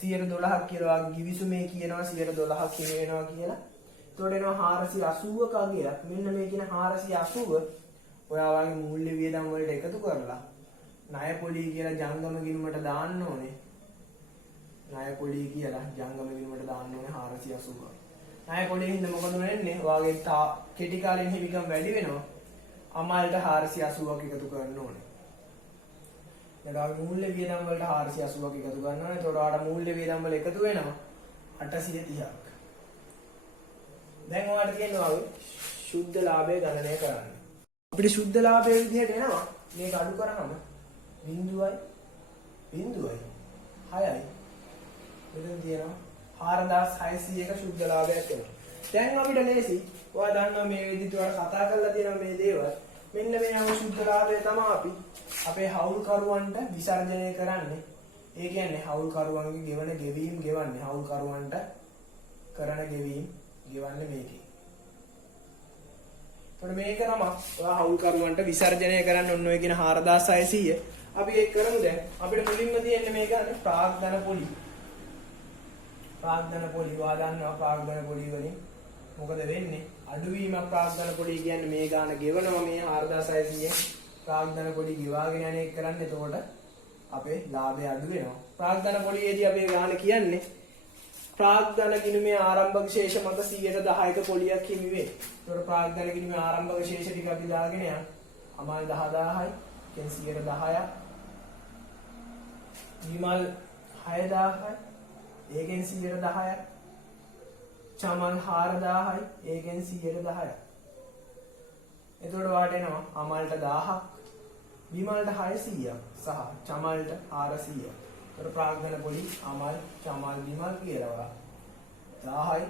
112ක් කියලා ඔයාගේ ගිවිසුමේ කියනවා 112ක් හිමි වෙනවා කියලා. එතකොට එනවා 480ක අගයක්. මෙන්න මේ කියන 480 ඔයා වගේ මූල්‍ය වියදම් වලට එකතු කරලා ණය පොලී කියලා ජංගම ගිණුමට දාන්න ඕනේ. ණය පොලී කියලා ජංගම ගිණුමට දාන්න ඕනේ 480. ණය පොලී හින්දා මොකද වෙන්නේ? ඔයාගේ කෙටි කාලෙන් හිමිකම් වැඩි වෙනවා. අමල්ට 480ක් එකතු කරන්න ඕනේ. දැන් මූල්‍ය වියදම් වලට 480ක් එකතු කරන්න ඕනේ. එතකොට ඔයාලට මූල්‍ය වියදම් වල එකතු වෙනවා 830ක්. දැන් ඔයාලට කියනවා සුද්ධ ලාභය ගණනය කරන්න. අපිට සුද්ධ ලාභය විදිහට එනවා මේක අඩු කරාම 0.6යි මෙතන තියෙනවා 4600ක සුද්ධ ලාභයක් එනවා. දැන් අපිට ලේසි. ඔයා දන්නවා මේ විදිහට ඔයාලා කතා කරලා තියෙනවා මේ දේවල්. මෙන්න මේ සුද්ධ ලාභය තමයි අපි අපේ හවුල්කරුවන්ට විසර්ජනය කරන්නේ. ඒ කියන්නේ හවුල්කරුවන්ගේ ගෙවන ගෙවීම් ගෙවන්නේ. හවුල්කරුවන්ට කරන ගෙවීම් ගෙවන්නේ මේකේ. එතකොට මේක තමයි ඔයා හවුල්කරුවන්ට විසර්ජනය කරන්න ඕන ඔය කියන 4600. අපි ඒක කරමු දැන්. අපිට මුලින්ම තියෙන්නේ මේක ප්‍රාග්ධන පොලි. ප්‍රාග්ධන පොලි ඔයා දන්නවා ප්‍රාග්ධන පොලි වලින් මොකද වෙන්නේ? අඩුවීමක් ප්‍රාග්ධන පොලි කියන්නේ මේ ගාන ගෙවනවා මේ 4600 ප්‍රාග්ධන පොලි ගෙවාගෙන යන එක කරන්නේ. එතකොට අපේ ලාභය අඩු වෙනවා. ප්‍රාග්ධන පොලියේදී අපේ ගාන කියන්නේ ප්‍රාග්ධන ගිණුමේ ආරම්භක ශේෂ මත 110ක පොලියක් හිමි වේ. ඒතකොට ප්‍රාග්ධන ගිණුමේ ආරම්භක ශේෂ ටික අපි දාගෙන යන අමල් 10000යි කියන්නේ 110ක්. විමල් 6000යි ඒකෙන් 110ක්. චමල් 4000යි ඒකෙන් 110ක්. එතකොට වාට එනවා අමල්ට 1000ක් විමල්ට 600ක් සහ චමල්ට 400ක්. එතකොට ප්‍රාග්ධන පොලි අමල් චමල් විමල් කියලා 1000යි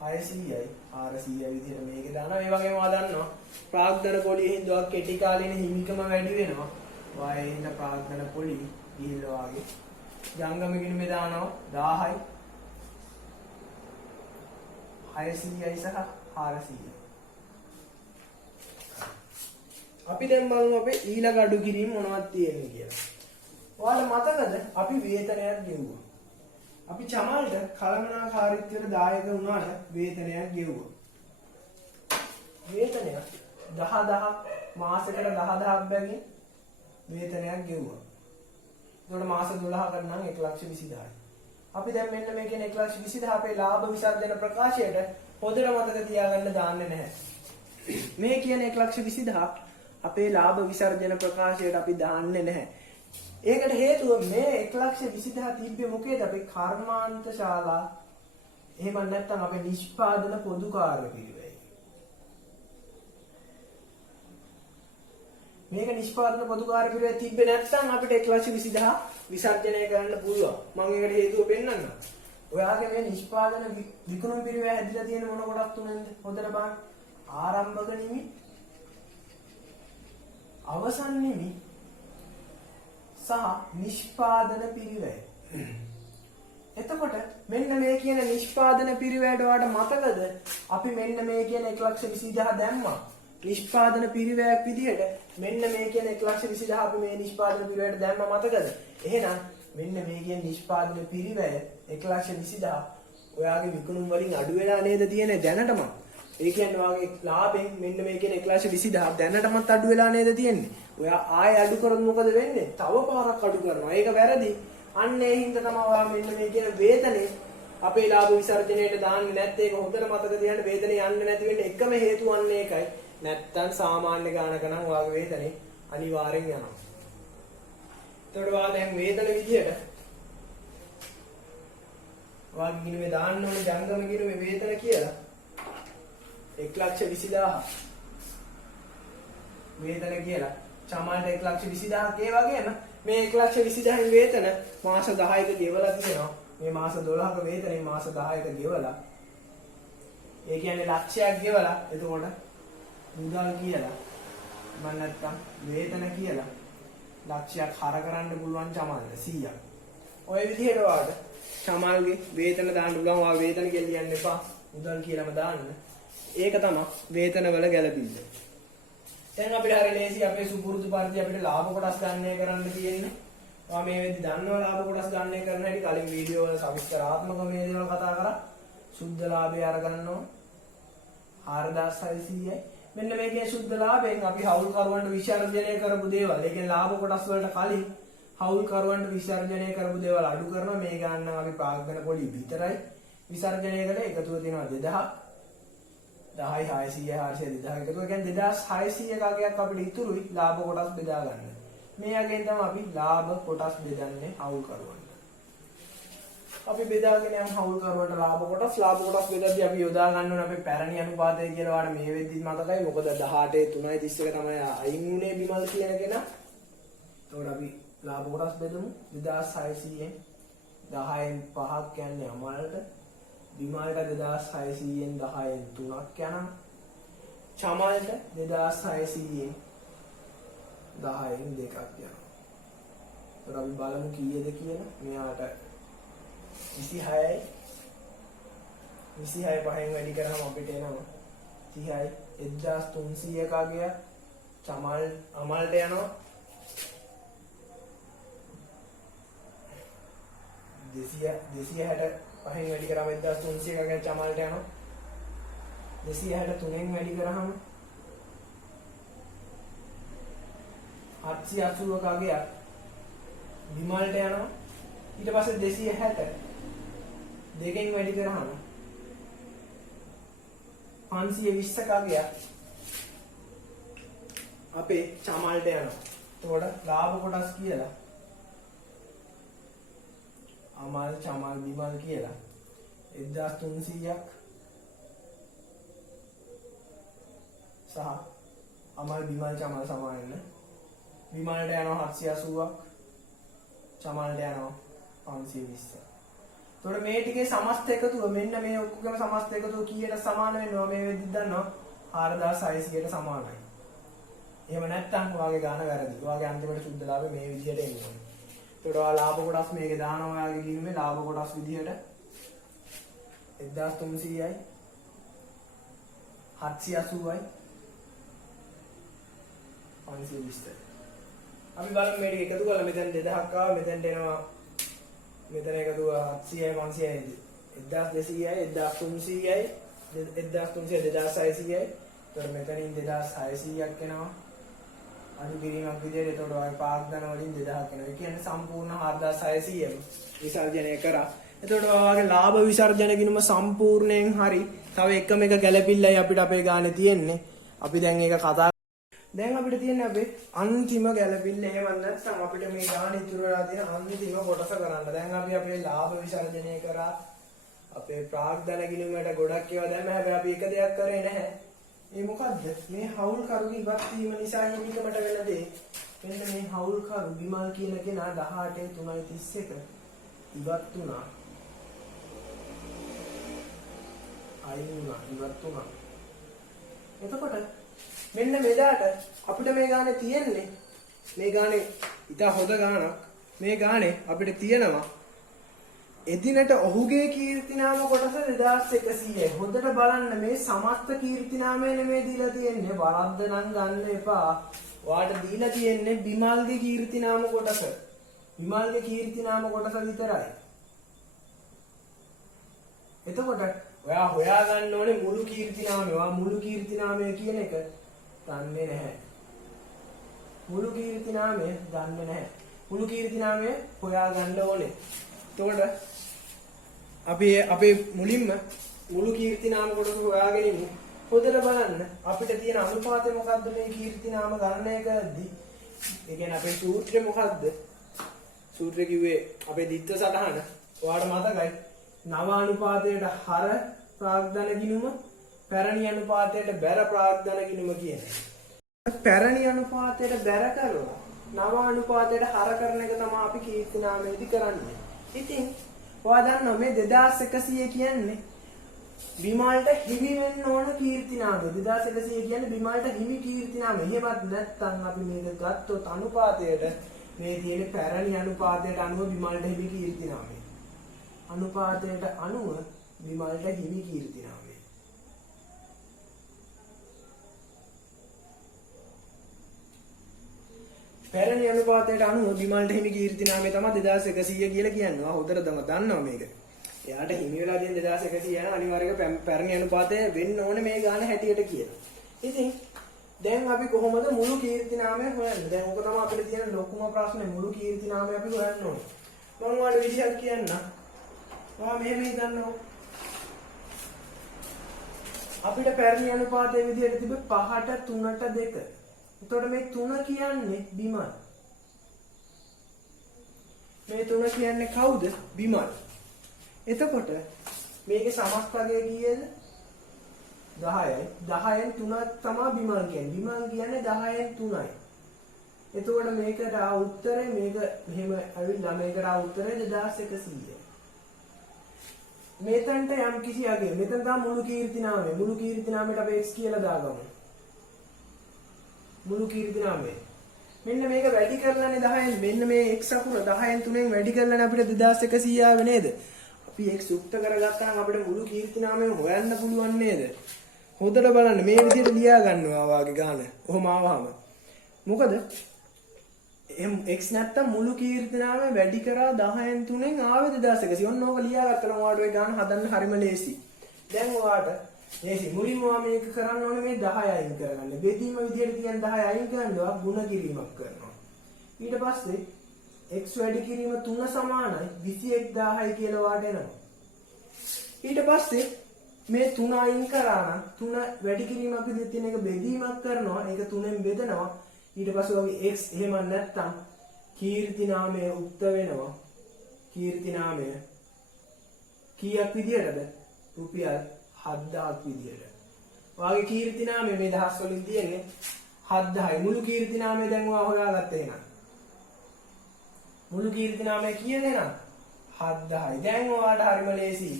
600යි 400යි විදිහට මේක දානවා. ඒ වගේම ආ දන්නවා ප්‍රාග්ධන පොලියේ හින්දා කෙටි කාලේන හිමිකම වැඩි වෙනවා. වායේ හින්දා ප්‍රාග්ධන පොලි ගිහිල්ලා වාගේ ජංගම ගිණුමේ දානවා 1000යි 600යි සහ 400යි. අපි දැන් බලමු අපේ ඊළඟ අඩු කිරීම මොනවද තියෙන්නේ කියලා. ඔයාලා මතකද අපි වේතනයක් ගෙවුවා. අපි චමල්ට කළමනාකාරීත්වයට දායක වුණාට වේතනයක් ගෙවුවා. වේතනය 10000ක් මාසෙකට 10000ක් බැගින් වේතනයක් ගෙවුවා. එතකොට මාස 12කට නම් 1,20,000යි. අපි දැන් මෙන්න මේ කියන 1,20,000 අපේ ලාභ විසර්ජන ප්‍රකාශයට හොඳට මතක තියාගන්න දාන්නේ නැහැ. මේ කියන 1,20,000 අපේ ලාභ විසර්ජන ප්‍රකාශයට අපි දාන්නේ නැහැ. ඒකට හේතුව මේ 1,20,000 තිබ්බේ මොකේද? අපේ කර්මාන්ත ශාලා එහෙම නැත්නම් අපේ නිෂ්පාදන පොදු කාර්ය පිළිවෙල. මේක නිෂ්පාදන පොදු කාර්ය පිළිවෙල තිබ්බේ නැත්නම් අපිට 1,20,000 විසර්ජනය කරන්න පුළුවන්. මම ඒකට හේතුව පෙන්නන්නම්. ඔයාගේ මේ නිෂ්පාදන විකුණුම් පිළිවෙල හැදිලා තියෙන මොන කොටස් තුනෙන්ද? හොඳට බලන්න. ආරම්භක නිමි, අවසන් නිමි සහ නිෂ්පාදන පිරිවැය. එතකොට මෙන්න මේ කියන නිෂ්පාදන පිරිවැයට ඔයාලට මතකද අපි මෙන්න මේ කියන 1,20,000 දැම්මා. නිෂ්පාදන පිරිවැයක් විදිහට මෙන්න මේ කියන 1,20,000 අපි මේ නිෂ්පාදන පිරිවැයට දැම්මා මතකද? එහෙනම් මෙන්න මේ කියන නිෂ්පාදන පිරිවැය 1,20,000 ඔයාගේ විකුණුම් වලින් අඩු වෙලා නේද තියෙන්නේ දැනටම? ඒ කියන්නේ ඔයාගේ ලාභයෙන් මෙන්න මේ කියන 1,20,000 දැනටමත් අඩු වෙලා නේද තියෙන්නේ? ඔයා ආයෙ අඩු කරොත් මොකද වෙන්නේ? තව පාරක් අඩු කරනවා. ඒක වැරදි. අන්න ඒ හින්දා තමයි ඔයා මෙන්න මේ කියන වේතනේ අපේ ලාභ විසර්ජනයට දාන්නේ නැත්නම් ඒක හොඳට මතක තියාගන්න. වේතනේ යන්නේ නැති වෙන්නේ එකම හේතුව අන්න ඒකයි. නැත්තම් සාමාන්‍ය ගානක නම් ඔයාගේ වේතනේ අනිවාර්යෙන් යනවා. එතකොට ඔයා දැන් වේතන විදියට ඔයාගේ ගිණුමේ දාන්න ඕනේ ජංගම ගිණුමේ වේතන කියලා 1,20,000 වේතන කියලා. චමල්ට 1,20,000ක් ඒ වගේම මේ 1,20,000 වේතන මාස 10ක ගෙවලා තියෙනවා. මේ මාස 12ක වේතනේ මාස 10ක ගෙවලා. ඒ කියන්නේ ලක්ෂයක් ගෙවලා එතකොට මුදල් කියලා මම නැත්තම් වේතන කියලා ලක්ෂයක් හර කරන්න පුළුවන් චමල්ද 100ක්. ඔය විදිහට වාට චමල්ගේ වේතන දාන්න පුළුවන්. වා වේතන කියලා ලියන්න එපා. මුදල් කියලාම දාන්න. ඒක තමයි වේතන වල ගැළපිල්ල. දැන් අපිට හරිය ලේසි අපේ සුපුරුදු පරිදි අපිට ලාභ කොටස් ගණනය කරන්න තියෙන්නේ. ඔයා මේ වෙද්දි දන්නවා ලාභ කොටස් ගණනය කරන හැටි. කලින් වීඩියෝ වල සවිස්තරාත්මක මේ දේවල් කතා කරා. සුද්ධ ලාභය අරගන්නවා 4600යි. මෙන්න මේකේ සුද්ධ ලාභයෙන් අපි හවුල් කරුවන්ට විසර්ජනය කරපු දේවල්. ඒ කියන්නේ ලාභ කොටස් වලට කලින් හවුල් කරුවන්ට විසර්ජනය කරපු දේවල් අඩු කරනවා. මේ ගන්න අපි ප්‍රාග්ධන පොලි විතරයි විසර්ජනය කළේ. එකතුව තියෙනවා 2000. 10යි 600 400 2000 එකතුව කියන්නේ 2600 කගයක් අපිට ඉතුරුයි ලාභ කොටස් බෙදා ගන්න. මේ අගෙන් තමයි අපි ලාභ කොටස් බෙදන්නේ හවුල් කරුවන්ට. අපි බෙදාගෙන යන හවුල් කරුවට ලාභ කොටස් බෙදද්දී අපි යොදා ගන්න ඕනේ අපේ පැරණි අනුපාතය කියලා. වාට මේ වෙද්දිත් මතකයි. මොකද 18 3යි 31 තමයි අයින් වුණේ බිමල් කියන කෙනා. එතකොට අපි ලාභ කොටස් බෙදමු 2600ෙන් 10න් 5ක් යන්නේ අමල්ට. බිමල්ට 2600ෙන් 10න් 3ක් යනවා. චමල්ට 2600ෙන් 10න් 2ක් යනවා. එතකොට අපි බලමු කීයද කියලා. මෙයාට 26යි 26 පහෙන් වැඩි කරාම අපිට එනවා 30යි 1300 කගයක් චමල් අමල්ට යනවා 260 පහෙන් වැඩි කරාම 1300 කගයක් චමල්ට යනවා 263න් වැඩි කරාම 780 කගයක් බිමල්ට යනවා. ඊට පස්සේ 260 දෙකෙන් වැඩි කරාම 520 කගයක් අපේ චමල්ට යනවා. එතකොට ලාභ කොටස් කියලා අමල් චමල් බිමල් කියලා 1300ක් සහ අමල් බිමල් චමල් සමාන වෙන බිමල්ට යනවා 780ක් චමල්ට යනවා 520ක්. එතකොට මේ ටිකේ සමස්ත එකතුව මෙන්න මේ ඔක්කොගේම සමස්ත එකතුව කීයට සමාන වෙනවා මේ වෙද්දි දන්නවා 4600ට සමානයි. එහෙම නැත්නම් ඔයාගේ ගාන වැරදි. ඔයාගේ අන්තිමට සුද්ධ ලාභය මේ විදිහට එන්නේ. එතකොට ඔයා ලාභ කොටස් මේකේ දානවා ඔයාගේ ගිණුමේ ලාභ කොටස් විදිහට 1300යි 780යි 520යි. අපි බලමු මේ ටික එකතු කරලා මෙතන 2000ක් ආවා. මෙතනට එනවා මෙතන එකතුව 700යි 500යි 1200යි 1300යි 1300 2600යි. එතකොට මෙතනින් 2600ක් එනවා. අඩු කිරීමක් විදිහට. එතකොට ඔය පාග්ධන වලින් 2000ක් එනවා. ඒ කියන්නේ සම්පූර්ණ 4600යි විසර්ජනය කරා. එතකොට ඔයාගේ ලාභ විසර්ජන ගිණුම සම්පූර්ණයෙන් හරි. තව එකම එක ගැළපිල්ලයි අපිට අපේ ගානේ තියෙන්නේ. අපි දැන් ඒක කතා දැන් අපිට තියෙන්නේ අපේ අන්තිම ගැළපිල්ල. එහෙම නැත්නම් අපිට මේ ගාන ඉතුරු වෙලා තියෙන අන්තිම කොටස කරන්න. දැන් අපි අපේ ලාභ විසර්ජනය කරා. අපේ ප්‍රාග්ධන ගිණුමට ගොඩක් ඒවා දැම්ම. හැබැයි අපි එක දෙයක් කරේ නැහැ. මේ මොකද්ද? මේ හවුල් කරුගේ ඉවත් වීම නිසා හිමිකමට වෙන දේ. මෙන්න මේ හවුල් කරු බිමල් කියන කෙනා 18 3:31 ඉවත් වුණා. අයින් වුණා ඉවත් වුණා. එතකොට මෙන්න මෙදාට අපිට මේ ගානේ තියෙන්නේ මේ ගානේ ඉතා හොඳ ගානක්. මේ ගානේ අපිට තියෙනවා එදිනට ඔහුගේ කීර්තිනාම කොටස 2100යි. හොඳට බලන්න මේ සමස්ත කීර්තිනාමය නෙමෙයි දීලා තියෙන්නේ. වරද්ද නම් ගන්න එපා. ඔයාලට දීලා තියෙන්නේ බිමල්ගේ කීර්තිනාම කොටස. බිමල්ගේ කීර්තිනාම කොටස විතරයි. එතකොට ඔයා හොයාගන්න ඕනේ මුළු කීර්තිනාමය. ඔයා මුළු කීර්තිනාමය කියන එක දන්නේ නැහැ. මුළු කීර්තිනාමය දන්නේ නැහැ. මුළු කීර්තිනාමය හොයාගන්න ඕනේ. එතකොට අපි අපේ මුලින්ම මුළු කීර්තිනාම කොටස හොයාගෙන ඉමු. හොඳට බලන්න අපිට තියෙන අනුපාතය මොකද්ද මේ කීර්තිනාම ගණනය කරද්දී? ඒ කියන්නේ අපේ සූත්‍රය මොකද්ද? සූත්‍රය කිව්වේ අපේ දිත්ත සටහන. ඔයාලට මතකයි? නව අනුපාතයට හර ප්‍රාග්ධන ගිණුම පැරණි අනුපාතයට බැර ප්‍රාග්ධන ගිණුම කියන්නේ. පැරණි අනුපාතයට බැර කරලා නව අනුපාතයට හර කරන එක තමයි අපි කීර්තිනාමයේදී කරන්නේ. ඉතින් ඔයා දන්නවා මේ 2100 කියන්නේ විමල්ට හිමි වෙන්න ඕන කීර්තිනාමය 2100 කියන්නේ විමල්ට හිමි කීර්තිනාමය. එහෙමත් නැත්නම් අපි මේක ගත්තොත් අනුපාතයට මේ තියෙන පැරණි අනුපාතයට අනුව විමල්ට හිමි කීර්තිනාමය. අනුපාතයට අනුව විමල්ට හිමි කීර්තිනාමය. පැරණි අනුපාතයට අනුව විමල්ට හිමි කීර්තිනාමය තමයි 2100 කියලා කියන්නේ. හොඳට දන්නවා මේක. එයාට හිමි වෙලා තියෙන 2100 යන අනිවාර්යයෙන් පැරණි අනුපාතය වෙන්න ඕනේ මේ ගාන හැටියට කියලා. ඉතින් දැන් අපි කොහොමද මුළු කීර්තිනාමය හොයන්නේ? දැන් ඕක තමයි අපිට තියෙන ලොකුම ප්‍රශ්නේ. මුළු කීර්තිනාමය අපි හොයන්න ඕනේ. මම ඔයාලට විදිහක් කියන්නම්. ඔයා මෙහෙම හිතන්නකෝ. අපිට පැරණි අනුපාතයේ විදිහට තිබෙ 5ට 3ට 2. එතකොට මේ 3 කියන්නේ බිමල්. මේ 3 කියන්නේ කවුද? බිමල්. එතකොට මේකේ සමස්තගය කීයද? 10යි. 10න් 3ක් තමයි බිමල් කියන්නේ. බිමල් කියන්නේ 10න් 3යි. එතකොට මේකට උත්තරේ මේක මෙහෙම ඇවිල්ලා මේකට උත්තරේ 2100යි. මෙතනට යම් කිසි අගය. මෙතන තමයි මුළු කීර්තිනාමය. මුළු කීර්තිනාමයට අපි x කියලා දාගමු. මුළු කීර්තිනාමය. මෙන්න මේක වැඩි කරලානේ 10න්. මෙන්න මේ x අකුර 10න් 3න් වැඩි කරලානේ අපිට 2100 ආවේ නේද? අපි x යුක්ත කරගත්තාම අපිට මුළු කීර්තිනාමයම හොයන්න පුළුවන් නේද? හොඳට බලන්න මේ විදිහට ලියා ගන්නවා වාගේ ගාන. කොහොම ආවම. මොකද x නැත්තම් මුළු කීර්තිනාමය වැඩි කරා 10න් 3න් ආවේ 2100. ඔන්න ඕක ලියා ගත්තම ඔයාලට ඔය ගාන හදන්න හරිම ලේසි. දැන් ඔයාට ලේසි. මුලින්ම ඔයා මේක කරන්න ඕනේ මේ 10 අයින් කරගන්න. බෙදීම විදිහට තියන් 10 අයින් කරනවා ගුණ කිරීමක් කරනවා. ඊට පස්සේ x වැඩි කිරීම 3 සමානයි 21000යි කියලා වාට එනවා. ඊට පස්සේ මේ 3 අයින් කරා නම් 3 වැඩි කිරීමක් විදිහට තියෙන එක බෙදීමක් කරනවා. ඒක 3ෙන් බෙදනවා. ඊට පස්සේ වගේ x එහෙම නැත්තම් කීර්තිනාමය උක්ත වෙනවා. කීර්තිනාමය කීයක් විදියටද? රුපියල් 7000ක් විදියට. ඔයාගේ කීර්තිනාමය මේ දහස් වලින් තියෙන්නේ 7000යි. මුළු කීර්තිනාමය දැන් ඔයා හොයාගත්තා එහෙනම්. මුළු කීර්තිනාමය කියන්නේ නම් 7000යි. දැන් ඔයාට හරිම ලේසි.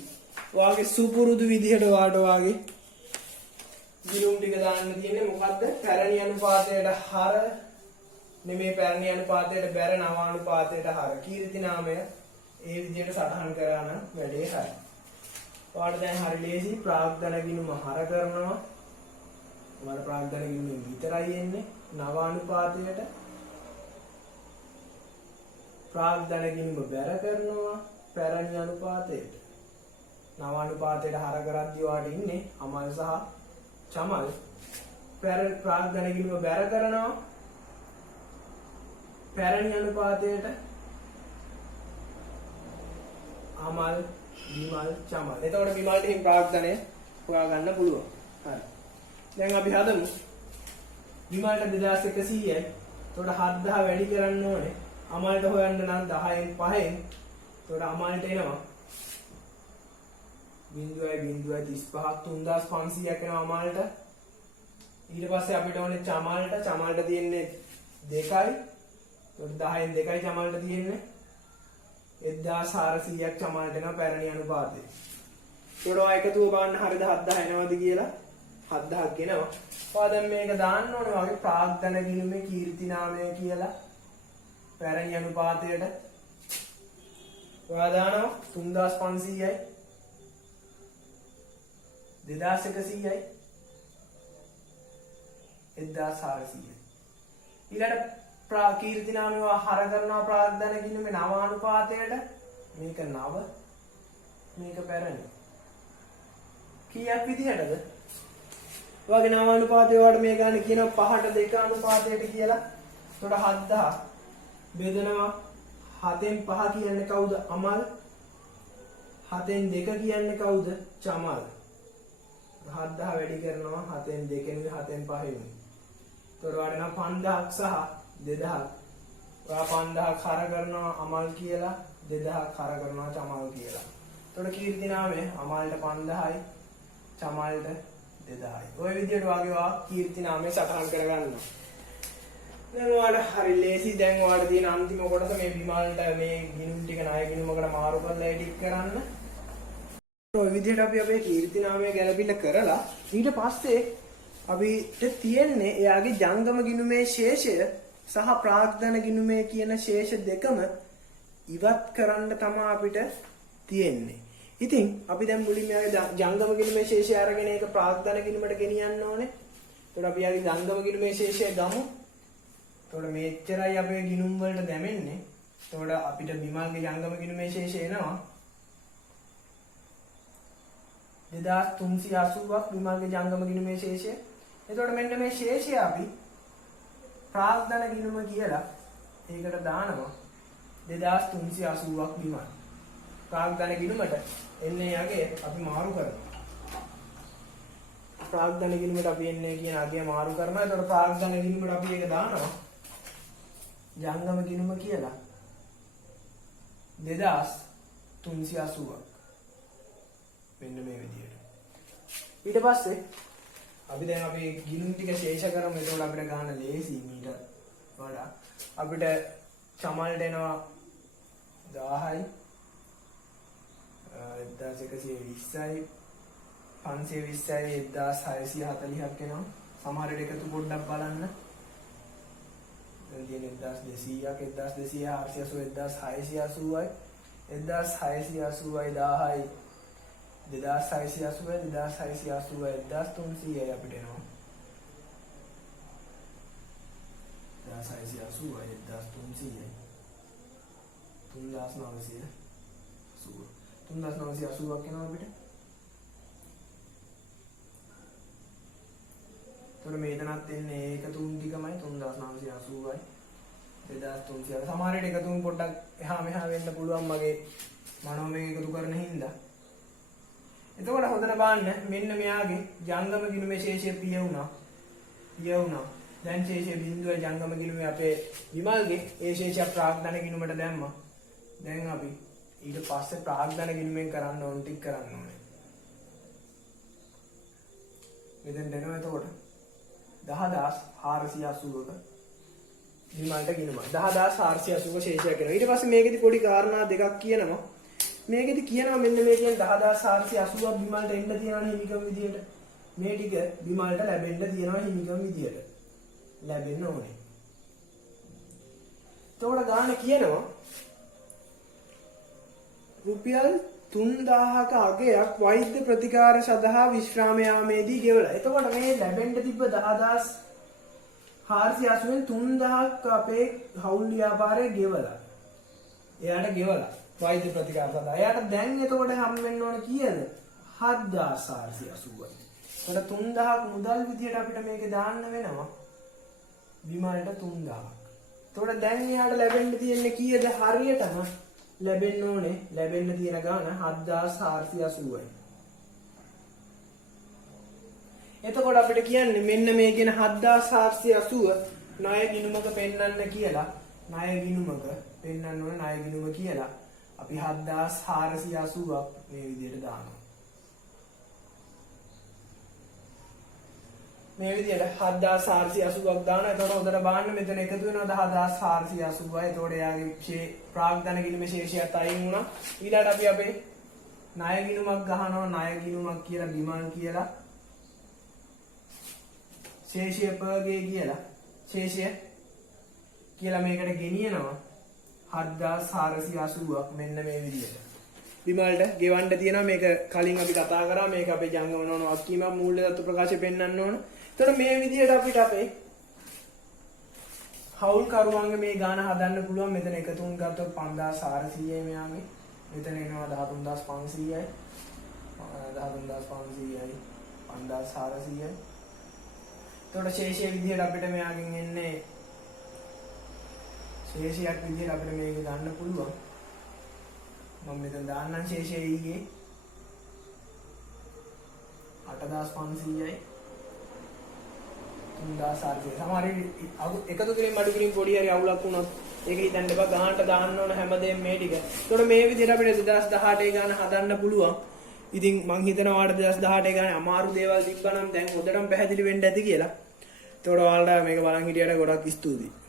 ඔයාගේ සුපුරුදු විදිහට ඔයාගේ ගිණුම් ටික දාන්න තියෙන්නේ මොකද්ද? පැරණි අනුපාතයට හර නෙමේ පැරණි අනුපාතයට බැර නව අනුපාතයට හර. කීර්තිනාමය ඒ විදිහට සටහන් කරා නම් වැඩේ හරි. ඔයාලට දැන් හරි ලේසි. ප්‍රාග්ධන ගිණුම හර කරනවා. ඔයාලා ප්‍රාග්ධන ගිණුම විතරයි එන්නේ නව අනුපාතයට. ප්‍රාග්ධන ගිණුම බැර කරනවා පැරණි අනුපාතයට. නව අනුපාතයට හර කරද්දී ඔයාලට ඉන්නේ අමල් සහ චමල්. ප්‍රාග්ධන ගිණුම බැර කරනවා පැරණි අනුපාතයට අමල් විමල් චමල්. එතකොට විමල්ට හිම ප්‍රාග්ධනය හොයා ගන්න පුළුවන්. හරි. දැන් අපි හදමු විමල්ට 2100යි. එතකොට 7000 වැඩි කරන්න ඕනේ. අමල්ට හොයන්න නම් 10න් 5න්. එතකොට අමල්ට එනවා 0.35ක් 3500ක් එනවා අමල්ට. ඊට පස්සේ අපිට ඕනේ චමල්ට තියෙන්නේ 2යි. එතකොට 10න් 2යි චමල්ට තියෙන්නේ 1400ක් චමල්ට එනවා පැරණි අනුපාතය. ඒකට ඔය එකතුව බලන්න හරියද 7000 එනවද කියලා 7000ක් එනවා. ඔයා දැන් මේක දාන්න ඕනේ වගේ ප්‍රාග්ධන ගිණුමේ කීර්තිනාමය කියලා පැරණි අනුපාතයට. ඔයා දානවා 3500යි 2100යි 1400යි. ඊළඟ කීර්තිනාමය හර කරනවා ප්‍රාග්ධන ගිණුමේ නව අනුපාතයට. මේක නව මේක පැරණි. කීයක් විදිහටද? ඔයගේ නව අනුපාතය වලට මේ ගන්න කියනවා 5ට 2 අනුපාතයට කියලා. එතකොට 7000 බෙදනවා 7න් 5 කියන්නේ කවුද? අමල්. 7න් 2 කියන්නේ කවුද? චමල්. 7000 වැඩි කරනවා 7න් 2න් 7න් 5න්. එතකොට වඩ නම් 5000ක් සහ 2000ක්. ඔයා 5000ක් හර කරනවා අමල් කියලා 2000ක් හර කරනවා චමල් කියලා. එතකොට කීර්තිනාමය අමල්ට 5000යි චමල්ට 2000යි. ඔය විදිහට වාගේ කීර්තිනාමය සටහන් කරගන්නවා. දැන් ඔයාලට හරි ලේසි. දැන් ඔයාලට තියෙන අන්තිම කොටස මේ විමල්ට මේ ගිණුම් ටික ණය ගිණුමකට මාරු කරලා එඩිට් කරන්න. ඔය විදිහට අපි අපේ කීර්ති නාමය ගැලපිල්ල කරලා ඊට පස්සේ අපිට තියෙන්නේ එයාගේ ජංගම ගිණුමේ ශේෂය සහ ප්‍රාග්ධන ගිණුමේ කියන ශේෂ දෙකම ඉවත් කරන්න තමයි අපිට තියෙන්නේ. ඉතින් අපි දැන් මුලින්ම යාගේ ජංගම ගිණුමේ ශේෂය අරගෙන ඒක ප්‍රාග්ධන ගිණුමට ගෙනියන්න ඕනේ. එතකොට අපි යාගේ ජංගම ගිණුමේ ශේෂය ගමු. එතකොට මේච්චරයි අපේ ගිණුම් වලට දැමෙන්නේ. එතකොට අපිට විමල්ගේ ජංගම ගිණුමේ ශේෂය එනවා 2380ක් විමල්ගේ ජංගම ගිණුමේ ශේෂය. එතකොට මෙන්න මේ ශේෂය අපි ප්‍රාග්ධන ගිණුම කියලා ඒකට දානවා 2380ක් විමල්. ප්‍රාග්ධන ගිණුමට එන්නේ යගේ අපි මාරු කරනවා. ප්‍රාග්ධන ගිණුමට අපි එන්නේ කියන අගය මාරු කරනවා. එතකොට ප්‍රාග්ධන ගිණුමට අපි ඒක දානවා ජංගම ගිණුම කියලා 2380ක්. මෙන්න මේ විදිහට. ඊට පස්සේ අපි දැන් අපේ ගිණුම් ටික ශේෂ කරමු. එතකොට අපිට ගන්න ලේසි මීට වඩා. අපිට සමල්ට එනවා 1000යි 1120යි 520යි 1640ක් එනවා. සමහර විට එකතු පොඩ්ඩක් බලන්න. දැන් තියෙන 1200ක් 1200 480 1680යි 1680යි 1000යි 2680 2680 අපිට එනවා 1680 1300 3980ක් එනවා අපිට. එතකොට මේතනත් එන්නේ එකතුන් ටිකමයි 3980යි 2300. සමහර විට එකතුන් පොඩ්ඩක් එහා මෙහා වෙන්න පුළුවන් මගේ මනෝමය එකතු කරන හින්දා. එතකොට හොඳට බලන්න මෙන්න මෙයාගේ ජංගම ගිණුමේ ශේෂය පිය වුණා. දැන් ශේෂය බිඳුවයි ජංගම ගිණුමේ අපේ විමල්ගේ ඒ ශේෂය ප්‍රාග්ධන ගිණුමට දැම්මා. දැන් අපි ඊට පස්සේ ප්‍රාග්ධන ගිණුමෙන් කරන්න ඕන ටික කරන්න ඕනේ. මෙතෙන් දෙනවා එතකොට 10480ක විමල්ට ගිණුම 10480ක ශේෂයක් වෙනවා. ඊට පස්සේ මේකෙදි පොඩි කාරණා දෙකක් කියනවා. මේකෙදි කියනවා මෙන්න මේ කියන 10480ක් විමල්ට එන්න තියෙනවා හිමිකම් විදියට. මේ ටික විමල්ට ලැබෙන්න තියෙනවා හිමිකම් විදියට. ලැබෙන්න ඕනේ. එතකොට ගන්න කියනවා රුපියල් 3000ක අගයක් වෛද්‍ය ප්‍රතිකාර සඳහා විශ්‍රාම යාමේදී ගෙවලා. එතකොට මේ ලැබෙන්න තිබ්බ 10480න් 3000ක් අපේ හවුල් ව්‍යාපාරයේ ගෙවලා. එයාට ගෙවලා වෛද්‍ය ප්‍රතිකාර සඳහා. එයාට දැන් එතකොට හම්බෙන්න ඕන කීයද? 7480යි. එතකොට 3000ක් මුදල් විදියට අපිට මේකේ දාන්න වෙනවා. විමල්ට 3000ක්. එතකොට දැන් එයාට ලැබෙන්න තියෙන්නේ කීයද? හරියටම ලැබෙන්න ඕනේ ලැබෙන්න තියෙන ගාණ 7480යි. එතකොට අපිට කියන්නේ මෙන්න මේ කියන 7480 ණය ගිණුමක පෙන්වන්න කියලා. ණය ගිණුමක පෙන්වන්න ඕනේ ණය ගිණුම කියලා. අපි 7480ක් මේ විදිහට දානවා. මේ විදිහට 7480ක් දානවා. එතකොට හොඳට බලන්න මෙතන එකතු වෙනවා 10480යි. එතකොට එයාගේ ප්‍රාග්ධන ගිණුමේ ශේෂයත් අයින් වුණා. ඊළඟට අපි අපේ ණය ගිණුමක් ගහනවා. ණය ගිණුමක් කියලා බිමන් කියලා ශේෂය පගේ කියලා ශේෂය කියලා මේකට ගෙනියනවා 7480ක් මෙන්න මේ විදිහට. විමල්ට ගෙවන්න තියෙනවා. මේක කලින් අපි කතා කරා. මේක අපේ ජංගම නෝන වක්කීමක් මූල්‍ය තත්ත්ව ප්‍රකාශය පෙන්වන්න ඕන. එතකොට මේ විදිහට අපිට අපේ හවුල් කරුවන්ගේ මේ ගාණ හදන්න පුළුවන්. මෙතන එකතුන් ගත්තොත් 5400යි මෙයාගේ. මෙතන එනවා 13500යි 13500යි 5400යි. එතකොට ශේෂයේ විදිහට අපිට මෙයාගෙන් එන්නේ ශේෂයක් විදිහට අපිට මේක ගන්න පුළුවන්. මම මෙතන දාන්නම් ශේෂය ඊගේ 8500යි 3400. සමහර එකතු කිරීම අඩු කිරීම පොඩි හරි අවුලක් වුණොත් ඒක හිතන්න එපා. ගානට දාන්න ඕන හැමදේම මේ ටික. එතකොට මේ විදිහට අපිට 2018 ගාන හදන්න පුළුවන්. ඉතින් මං හිතනවා ඔයාලට 2018 ගානේ අමාරු දේවල් තිබ්බනම් දැන් හොඳටම පැහැදිලි වෙන්න ඇති කියලා. එතකොට ඔයාලට මේක බලන් හිටියට ගොඩක් ස්තුතියි.